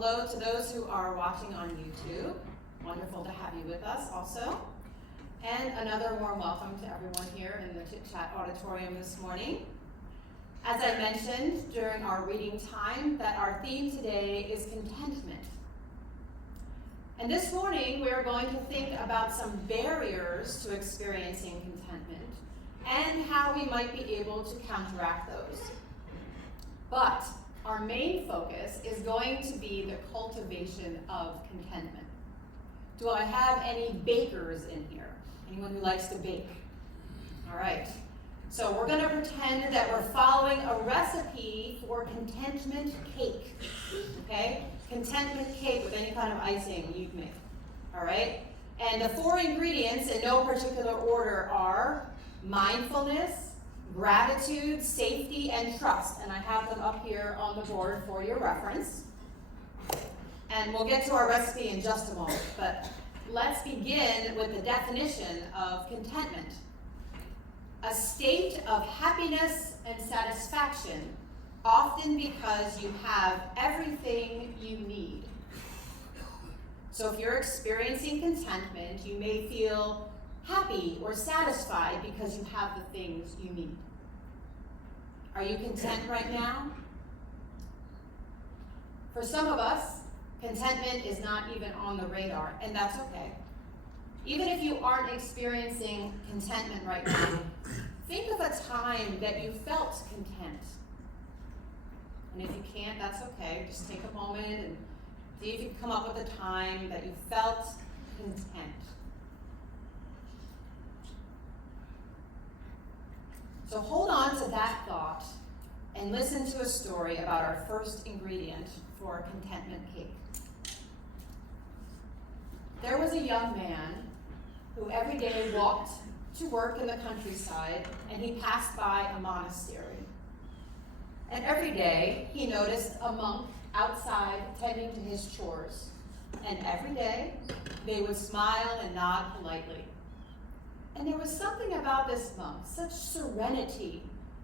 Hello to those who are watching on YouTube. Wonderful to have you with us also. And another warm welcome to everyone here in the Chit Chat auditorium this morning. As I mentioned during our reading time, that our theme today is contentment. And this morning we are going to think about some barriers to experiencing contentment and how we might be able to counteract those. But our main focus is going to be the cultivation of contentment. Do I have any bakers in here? Anyone who likes to bake? All right. So we're going to pretend that we're following a recipe for contentment cake. Okay? Contentment cake with any kind of icing you make. All right? And the 4 ingredients in no particular order are mindfulness, gratitude, safety, and trust. And I have them up here on the board for your reference. And we'll get to our recipe in just a moment. But let's begin with the definition of contentment. A state of happiness and satisfaction, often because you have everything you need. So if you're experiencing contentment, you may feel happy or satisfied because you have the things you need. Are you content right now? For some of us, contentment is not even on the radar, and that's okay. Even if you aren't experiencing contentment right now, think of a time that you felt content. And if you can't, that's okay. Just take a moment and see if you can come up with a time that you felt content. So hold on to that thought and listen to a story about our first ingredient for contentment cake. There was a young man who every day walked to work in the countryside, and he passed by a monastery. And every day he noticed a monk outside tending to his chores. And every day they would smile and nod politely. And there was something about this monk, such serenity,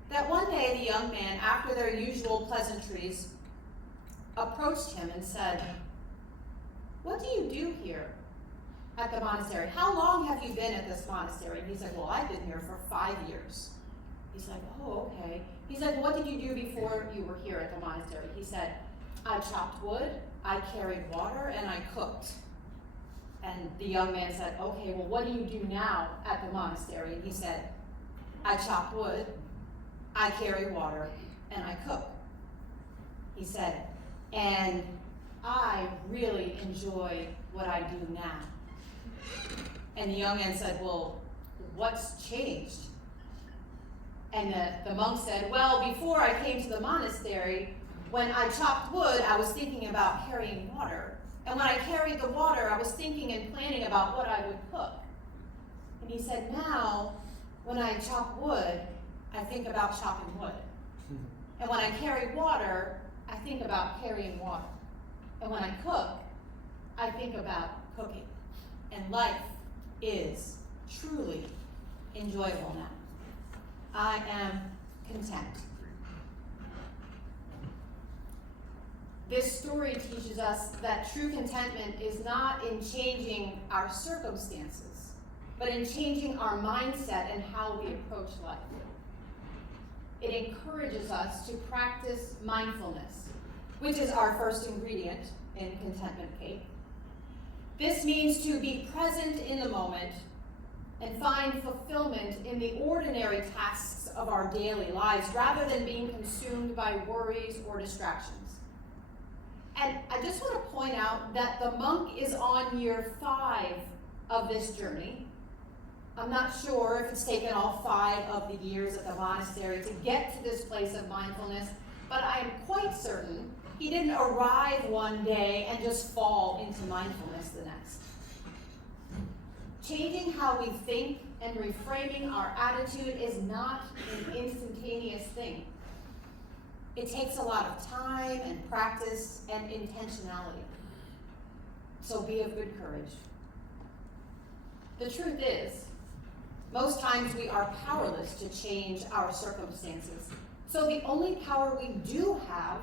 that one day the young man, after their usual pleasantries, approached him and said, "What do you do here at the monastery? How long have you been at this monastery?" And he's like, "Well, I've been here for 5 years." He's like, "Oh, okay." He's like, "What did you do before you were here at the monastery?" He said, "I chopped wood, I carried water, and I cooked." And the young man said, "Okay, well, what do you do now at the monastery?" And he said, "I chop wood, I carry water, and I cook." He said, "And I really enjoy what I do now." And the young man said, "Well, what's changed?" And the monk said, "Well, before I came to the monastery, when I chopped wood, I was thinking about carrying water. And when I carried the water, I was thinking and planning about what I would cook." And he said, "Now, when I chop wood, I think about chopping wood. And when I carry water, I think about carrying water. And when I cook, I think about cooking. And life is truly enjoyable now. I am content." This story teaches us that true contentment is not in changing our circumstances, but in changing our mindset and how we approach life. It encourages us to practice mindfulness, which is our first ingredient in contentment cake. This means to be present in the moment and find fulfillment in the ordinary tasks of our daily lives rather than being consumed by worries or distractions. And I just want to point out that the monk is on year 5 of this journey. I'm not sure if it's taken all 5 of the years at the monastery to get to this place of mindfulness, but I am quite certain he didn't arrive one day and just fall into mindfulness the next. Changing how we think and reframing our attitude is not an instantaneous thing. It takes a lot of time and practice and intentionality. So be of good courage. The truth is, most times we are powerless to change our circumstances. So the only power we do have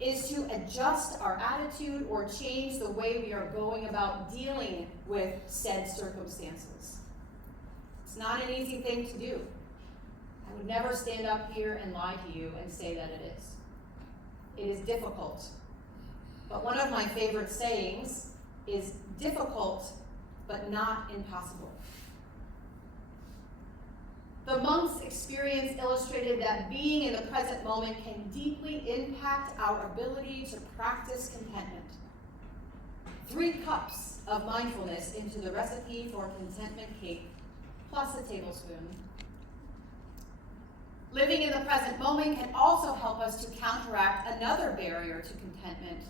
is to adjust our attitude or change the way we are going about dealing with said circumstances. It's not an easy thing to do. I would never stand up here and lie to you and say that it is. It is difficult. But one of my favorite sayings is difficult, but not impossible. The monk's experience illustrated that being in the present moment can deeply impact our ability to practice contentment. 3 cups of mindfulness into the recipe for contentment cake, plus a tablespoon. Living in the present moment can also help us to counteract another barrier to contentment,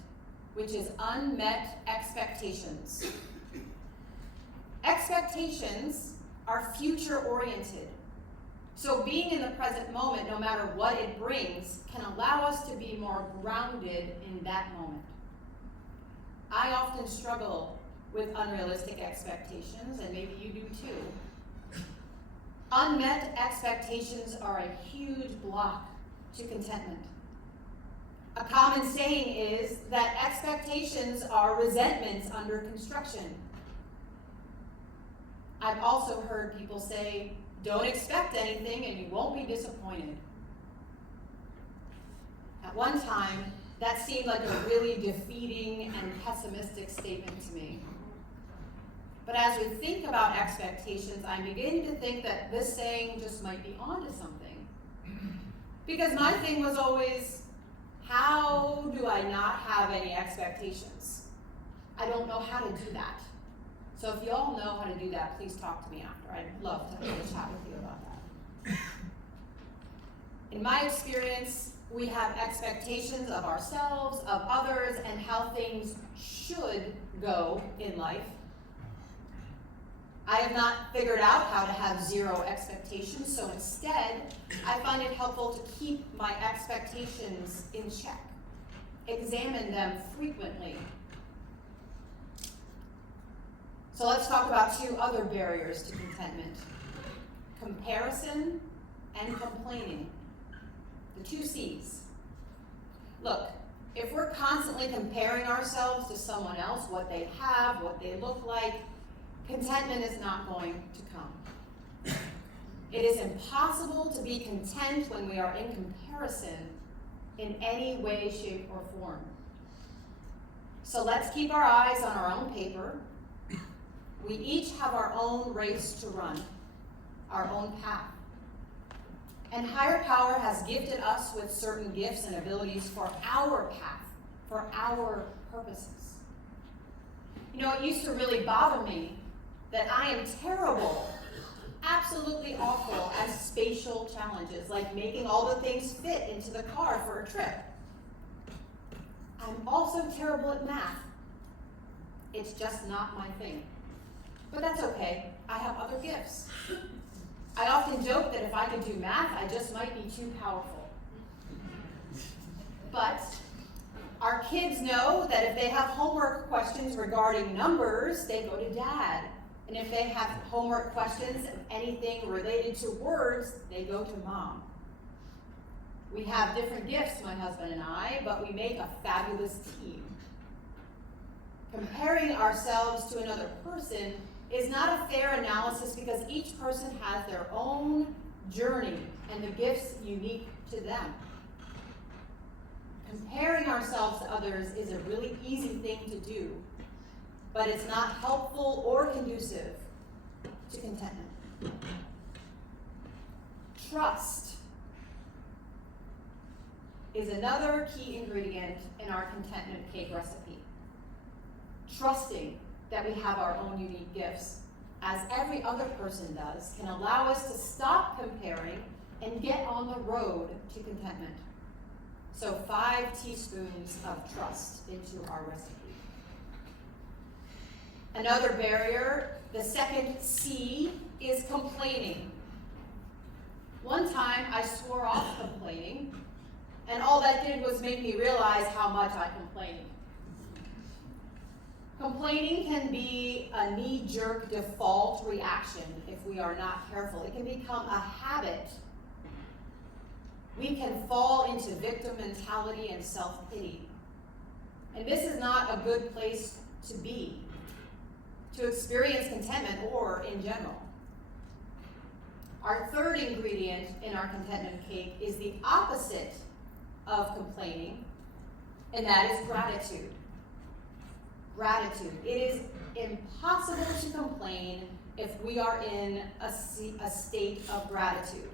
which is unmet expectations. Expectations are future-oriented. So being in the present moment, no matter what it brings, can allow us to be more grounded in that moment. I often struggle with unrealistic expectations, and maybe you do too. Unmet expectations are a huge block to contentment. A common saying is that expectations are resentments under construction. I've also heard people say, don't expect anything and you won't be disappointed. At one time, that seemed like a really defeating and pessimistic statement to me. But as we think about expectations, I'm beginning to think that this saying just might be onto something. Because my thing was always, how do I not have any expectations? I don't know how to do that. So if you all know how to do that, please talk to me after. I'd love to have a chat with you about that. In my experience, we have expectations of ourselves, of others, and how things should go in life. I have not figured out how to have 0 expectations, so instead, I find it helpful to keep my expectations in check, examine them frequently. So let's talk about 2 other barriers to contentment: comparison and complaining. The 2 C's. Look, if we're constantly comparing ourselves to someone else, what they have, what they look like, contentment is not going to come. It is impossible to be content when we are in comparison in any way, shape, or form. So let's keep our eyes on our own paper. We each have our own race to run, our own path. And higher power has gifted us with certain gifts and abilities for our path, for our purposes. You know, it used to really bother me that I am terrible, absolutely awful at spatial challenges, like making all the things fit into the car for a trip. I'm also terrible at math. It's just not my thing. But that's okay, I have other gifts. I often joke that if I could do math, I just might be too powerful. But our kids know that if they have homework questions regarding numbers, they go to Dad. And if they have homework questions of anything related to words, they go to Mom. We have different gifts, my husband and I, but we make a fabulous team. Comparing ourselves to another person is not a fair analysis because each person has their own journey and the gifts unique to them. Comparing ourselves to others is a really easy thing to do, but it's not helpful or conducive to contentment. Trust is another key ingredient in our contentment cake recipe. Trusting that we have our own unique gifts, as every other person does, can allow us to stop comparing and get on the road to contentment. So 5 teaspoons of trust into our recipe. Another barrier, the second C, is complaining. One time I swore off complaining, and all that did was make me realize how much I complained. Complaining can be a knee-jerk default reaction if we are not careful. It can become a habit. we can fall into victim mentality and self-pity. And this is not a good place to be, to experience contentment or in general. Our third ingredient in our contentment cake is the opposite of complaining, and that is gratitude. Gratitude. It is impossible to complain if we are in a state of gratitude.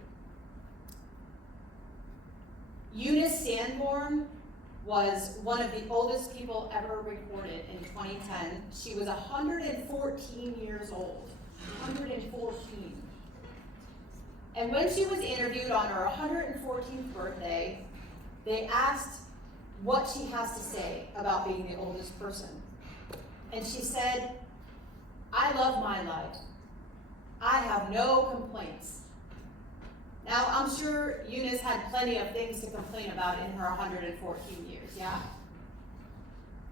Eunice Sanborn was one of the oldest people ever recorded in 2010. She was 114 years old. 114. And when she was interviewed on her 114th birthday, they asked what she has to say about being the oldest person. And she said, "I love my life. I have no complaints." Now, I'm sure Eunice had plenty of things to complain about in her 114 years, yeah?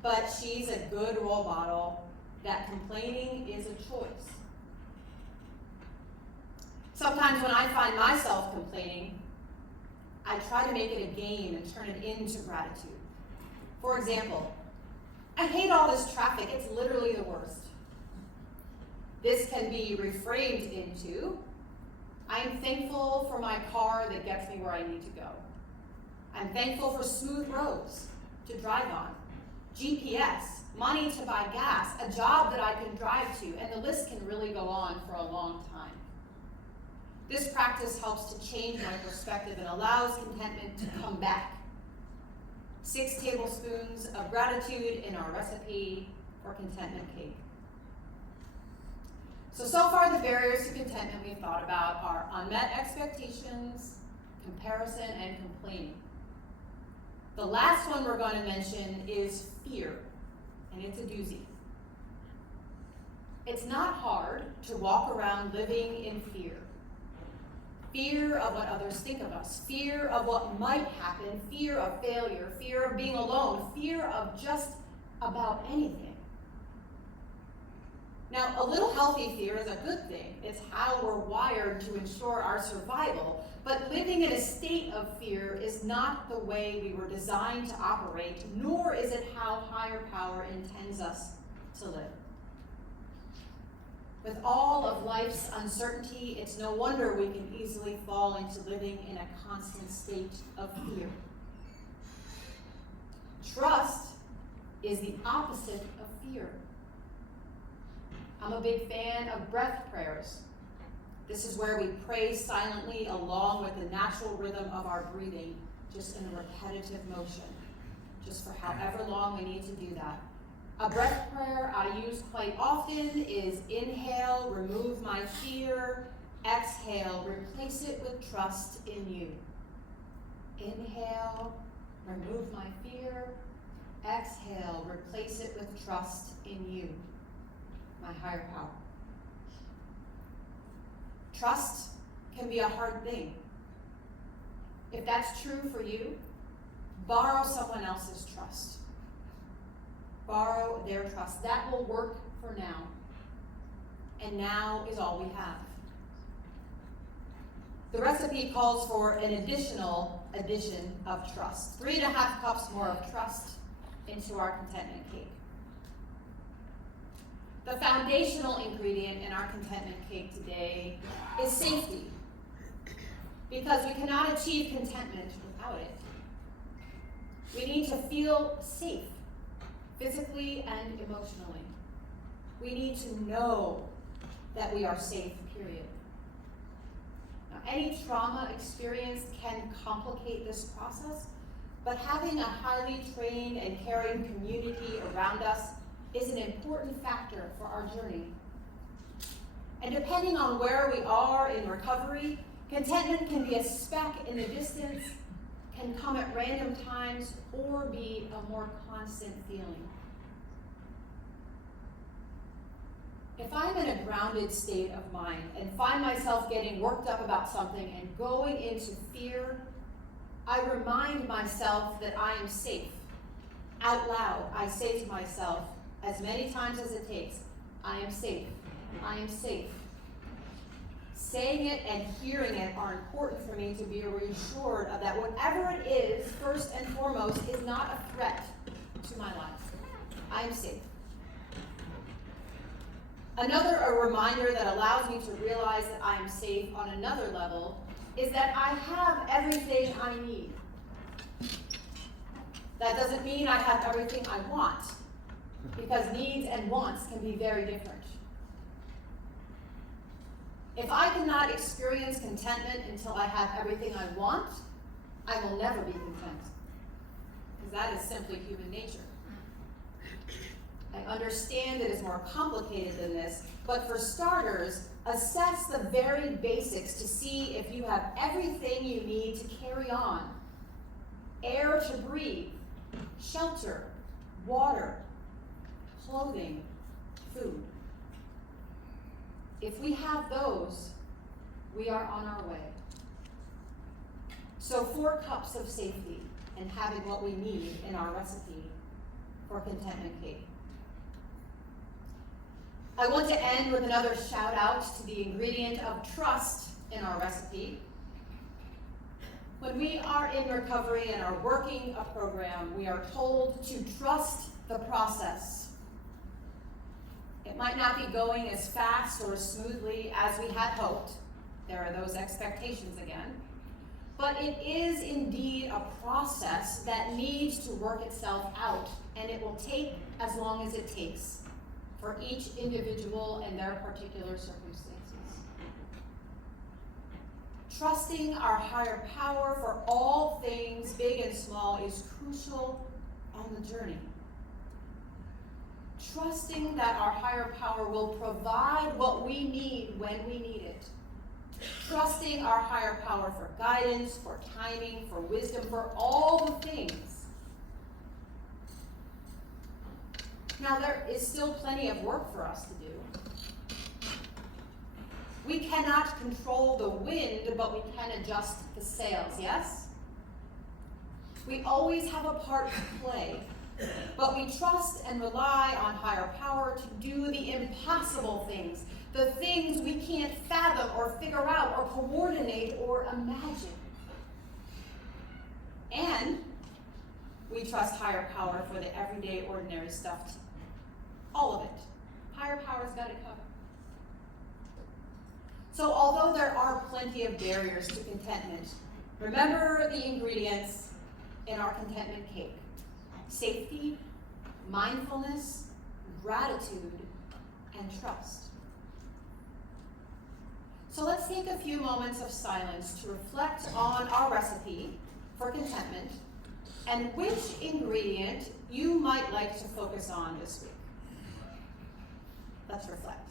But she's a good role model that complaining is a choice. Sometimes when I find myself complaining, I try to make it a game and turn it into gratitude. For example, I hate all this traffic. It's literally the worst. This can be reframed into, I am thankful for my car that gets me where I need to go. I'm thankful for smooth roads to drive on, GPS, money to buy gas, a job that I can drive to, and the list can really go on for a long time. This practice helps to change my perspective and allows contentment to come back. 6 tablespoons of gratitude in our recipe for contentment cake. So far the barriers to contentment we've thought about are unmet expectations, comparison, and complaining. The last one we're going to mention is fear, and it's a doozy. It's not hard to walk around living in fear. Fear of what others think of us, fear of what might happen, fear of failure, fear of being alone, fear of just about anything. Now, a little healthy fear is a good thing. It's how we're wired to ensure our survival, but living in a state of fear is not the way we were designed to operate, nor is it how higher power intends us to live. With all of life's uncertainty, it's no wonder we can easily fall into living in a constant state of fear. Trust is the opposite of fear. I'm a big fan of breath prayers. This is where we pray silently along with the natural rhythm of our breathing, just in a repetitive motion, just for however long we need to do that. A breath prayer I use quite often is inhale, remove my fear. Exhale, replace it with trust in you. Inhale, remove my fear. Exhale, replace it with trust in you, my higher power. Trust can be a hard thing. If that's true for you, borrow someone else's trust. Borrow their trust. That will work for now. And now is all we have. The recipe calls for an additional addition of trust. 3.5 cups more of trust into our contentment cake. The foundational ingredient in our contentment cake today is safety, because we cannot achieve contentment without it. We need to feel safe, physically and emotionally. We need to know that we are safe, period. Now, any trauma experienced can complicate this process, but having a highly trained and caring community around us is an important factor for our journey. And depending on where we are in recovery, contentment can be a speck in the distance, can come at random times, or be a more constant feeling. If I'm in a grounded state of mind and find myself getting worked up about something and going into fear, I remind myself that I am safe. Out loud, I say to myself, as many times as it takes, I am safe. I am safe. saying it and hearing it are important for me to be reassured of that whatever it is, first and foremost, is not a threat to my life. I am safe. A reminder that allows me to realize that I am safe on another level is that I have everything I need. That doesn't mean I have everything I want, because needs and wants can be very different. If I cannot experience contentment until I have everything I want, I will never be content, because that is simply human nature. I understand it is more complicated than this, but for starters, assess the very basics to see if you have everything you need to carry on. Air to breathe, shelter, water, clothing, food. If we have those, we are on our way. So 4 cups of safety and having what we need in our recipe for contentment cake. I want to end with another shout out to the ingredient of trust in our recipe. When we are in recovery and are working a program, we are told to trust the process. It might not be going as fast or as smoothly as we had hoped. There are those expectations again. But it is indeed a process that needs to work itself out, and it will take as long as it takes for each individual and their particular circumstances. Trusting our higher power for all things, big and small, is crucial on the journey. Trusting that our higher power will provide what we need when we need it. Trusting our higher power for guidance, for timing, for wisdom, for all the things. Now, there is still plenty of work for us to do. We cannot control the wind, but we can adjust the sails, yes? We always have a part to play, but we trust and rely on higher power to do the impossible things, the things we can't fathom or figure out or coordinate or imagine. And we trust higher power for the everyday, ordinary stuff too. All of it. Higher power's got it covered. So although there are plenty of barriers to contentment, remember the ingredients in our contentment cake: safety, mindfulness, gratitude, and trust. So let's take a few moments of silence to reflect on our recipe for contentment and which ingredient you might like to focus on this week. Let's reflect.